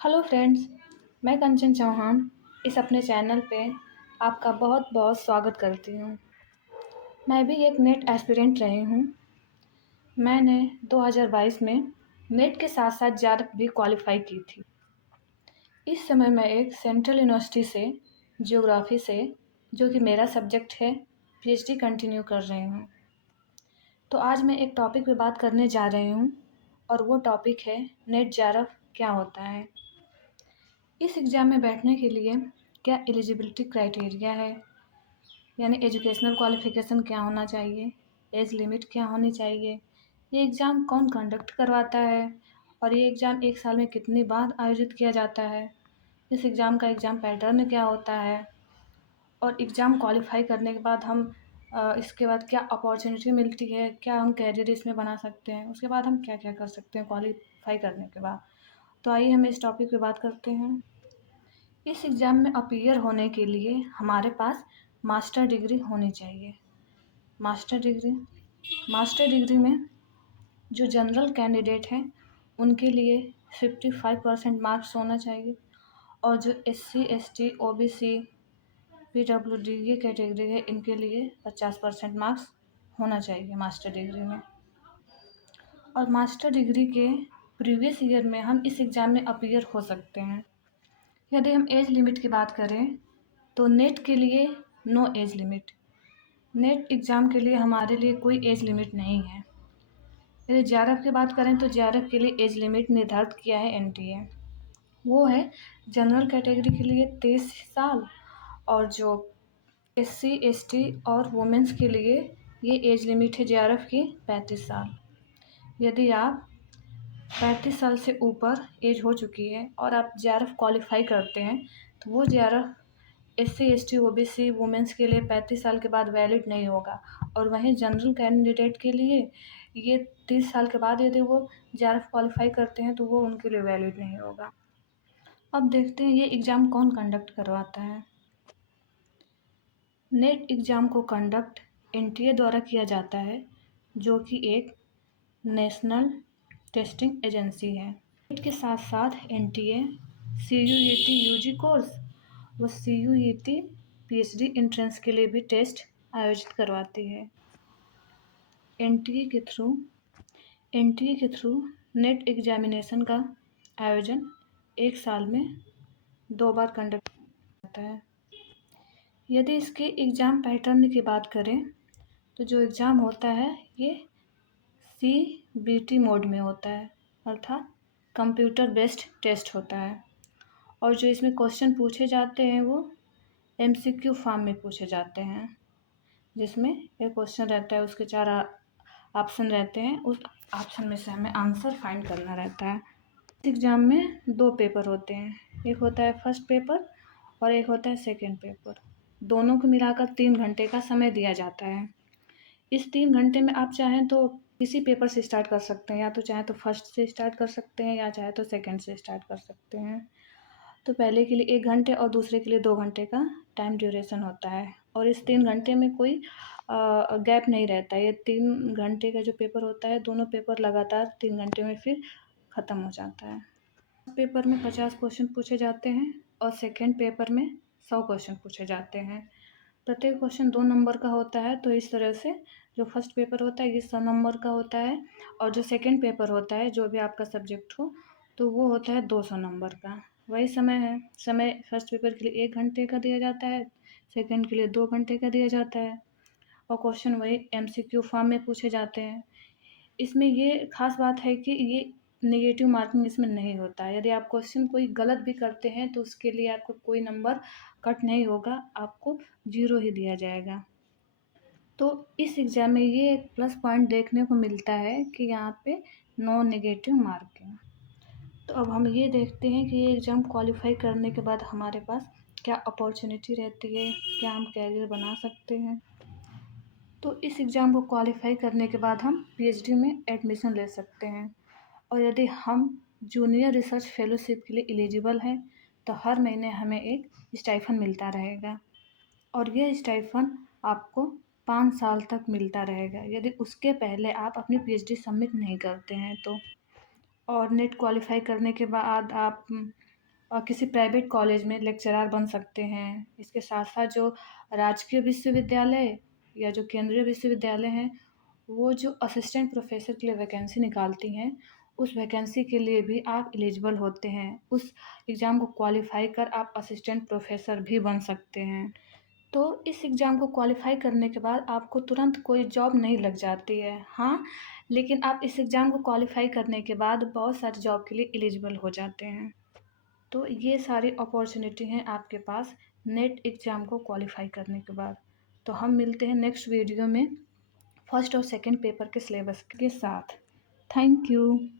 Hello friends, मैं कंचन चौहान इस अपने चैनल पे आपका बहुत बहुत स्वागत करती हूँ। मैं भी एक नेट एस्पिरेंट रही हूँ। मैंने 2022 में नेट के साथ साथ जेआरएफ भी क्वालिफाई की थी। इस समय मैं एक सेंट्रल यूनिवर्सिटी से जियोग्राफी से, जो कि मेरा सब्जेक्ट है, पीएचडी कंटिन्यू कर रही हूँ। तो आज मैं एक टॉपिक पे बात करने जा रही हूँ और वो टॉपिक है नेट जेआरएफ क्या होता है। इस एग्ज़ाम में बैठने के लिए क्या एलिजिबिलिटी क्राइटेरिया है, यानी एजुकेशनल क्वालिफ़िकेशन क्या होना चाहिए, एज लिमिट क्या होनी चाहिए, ये एग्ज़ाम कौन कंडक्ट करवाता है और ये एग्ज़ाम एक साल में कितनी बार आयोजित किया जाता है, इस एग्ज़ाम का एग्ज़ाम पैटर्न क्या होता है और एग्ज़ाम क्वालिफ़ाई करने के बाद हम इसके बाद क्या अपॉर्चुनिटी मिलती है, क्या हम करियर इसमें बना सकते हैं, उसके बाद हम क्या-क्या कर सकते हैं क्वालिफ़ाई करने के बाद। तो आइए हम इस टॉपिक पे बात करते हैं। इस एग्ज़ाम में अपीयर होने के लिए हमारे पास मास्टर डिग्री होनी चाहिए। मास्टर डिग्री में जो जनरल कैंडिडेट हैं उनके लिए 55% मार्क्स होना चाहिए और जो एससी, एसटी, ओबीसी, पीडब्ल्यूडी ये कैटेगरी है इनके लिए 50% मार्क्स होना चाहिए मास्टर डिग्री में। और मास्टर डिग्री के प्रीवियस ईयर में हम इस एग्ज़ाम में अपीयर हो सकते हैं। यदि हम एज लिमिट की बात करें तो नेट के लिए no age limit. NET exam के लिए हमारे लिए कोई एज लिमिट नहीं है। यदि जेआरएफ की बात करें तो जेआरएफ के लिए एज लिमिट निर्धारित किया है एनटीए। वो है जनरल कैटेगरी के लिए 23 साल और जो एससी, एसटी और वुमेन्स के लिए ये एज लिमिट है जेआरएफ की 35 साल। यदि आप 35 साल से ऊपर एज हो चुकी है और आप जेआरएफ क्वालिफ़ाई करते हैं तो वो JRF SC, ST, OBC women's के लिए 35 साल के बाद वैलिड नहीं होगा और वहीं जनरल कैंडिडेट के लिए ये 30 साल के बाद यदि वो जेआरएफ क्वालिफ़ाई करते हैं तो वो उनके लिए वैलिड नहीं होगा। अब देखते हैं ये एग्ज़ाम कौन कंडक्ट करवाता है। नेट एग्ज़ाम को कंडक्ट एनटीए द्वारा किया जाता है, जो कि एक नेशनल टेस्टिंग एजेंसी है। नेट के साथ साथ एनटीए सीयूईटी यूजी कोर्स व सीयूईटी पीएचडी एंट्रेंस के लिए भी टेस्ट आयोजित करवाती है। एनटीए के थ्रू नेट एग्जामिनेशन का आयोजन एक साल में 2 बार कंडक्ट होता है। यदि इसके एग्ज़ाम पैटर्न की बात करें तो जो एग्ज़ाम होता है ये सीबीटी मोड में होता है, अर्थात कंप्यूटर बेस्ड टेस्ट होता है और जो इसमें क्वेश्चन पूछे जाते हैं वो एमसीक्यू फॉर्म में पूछे जाते हैं, जिसमें एक क्वेश्चन रहता है, उसके 4 ऑप्शन रहते हैं, उस ऑप्शन में से हमें आंसर फाइंड करना रहता है। इस एग्ज़ाम में 2 पेपर होते हैं, एक होता है फर्स्ट पेपर और एक होता है सेकंड पेपर। दोनों को मिलाकर 3 घंटे का समय दिया जाता है। इस 3 घंटे में आप चाहें तो किसी पेपर से स्टार्ट कर सकते हैं, या तो चाहें तो फर्स्ट से स्टार्ट कर सकते हैं या चाहे तो सेकंड से स्टार्ट कर सकते हैं। तो पहले के लिए 1 घंटे और दूसरे के लिए 2 घंटे का टाइम ड्यूरेशन होता है और इस 3 घंटे में कोई गैप नहीं रहता है। ये 3 घंटे का जो पेपर होता है, दोनों पेपर लगातार 3 घंटे में फिर ख़त्म हो जाता है। पेपर में 50 क्वेश्चन पूछे जाते हैं और सेकंड पेपर में 100 क्वेश्चन पूछे जाते हैं। प्रत्येक क्वेश्चन 2 नंबर का होता है, तो इस तरह से जो फर्स्ट पेपर होता है ये 100 नंबर का होता है और जो सेकंड पेपर होता है, जो भी आपका सब्जेक्ट हो, तो वो होता है 200 नंबर का। वही समय है, समय फर्स्ट पेपर के लिए 1 घंटे का दिया जाता है, सेकंड के लिए 2 घंटे का दिया जाता है और क्वेश्चन वही एमसीक्यू फॉर्म में पूछे जाते हैं। इसमें ये ख़ास बात है कि ये नेगेटिव मार्किंग इसमें नहीं होता है। यदि आप क्वेश्चन कोई गलत भी करते हैं तो उसके लिए आपको कोई नंबर कट नहीं होगा, आपको 0 ही दिया जाएगा। तो इस एग्ज़ाम में ये एक प्लस पॉइंट देखने को मिलता है कि यहाँ पे नो नेगेटिव मार्किंग। तो अब हम ये देखते हैं कि ये एग्ज़ाम क्वालिफ़ाई करने के बाद हमारे पास क्या अपॉर्चुनिटी रहती है, क्या हम करियर बना सकते हैं। तो इस एग्ज़ाम को क्वालिफ़ाई करने के बाद हम पीएचडी में एडमिशन ले सकते हैं और यदि हम जूनियर रिसर्च फेलोशिप के लिए एलिजिबल हैं तो हर महीने हमें एक स्टाइफ़न मिलता रहेगा और ये स्टाइफ़न आपको 5 साल तक मिलता रहेगा, यदि उसके पहले आप अपनी पीएचडी सबमिट नहीं करते हैं तो। और नेट क्वालिफ़ाई करने के बाद आप और किसी प्राइवेट कॉलेज में लेक्चरर बन सकते हैं। इसके साथ साथ जो राजकीय विश्वविद्यालय या जो केंद्रीय विश्वविद्यालय हैं, वो जो असिस्टेंट प्रोफेसर के लिए वैकेंसी निकालती हैं, उस वैकेंसी के लिए भी आप एलिजिबल होते हैं। उस एग्ज़ाम को क्वालिफ़ाई कर आप असिस्टेंट प्रोफेसर भी बन सकते हैं। तो इस एग्ज़ाम को क्वालिफ़ाई करने के बाद आपको तुरंत कोई जॉब नहीं लग जाती है। हाँ, लेकिन आप इस एग्ज़ाम को क्वालिफ़ाई करने के बाद बहुत सारी जॉब के लिए एलिजिबल हो जाते हैं। तो ये सारी अपॉर्चुनिटी हैं आपके पास नेट एग्ज़ाम को क्वालिफ़ाई करने के बाद। तो हम मिलते हैं नेक्स्ट वीडियो में फर्स्ट और सेकंड पेपर के सिलेबस के साथ। Thank you.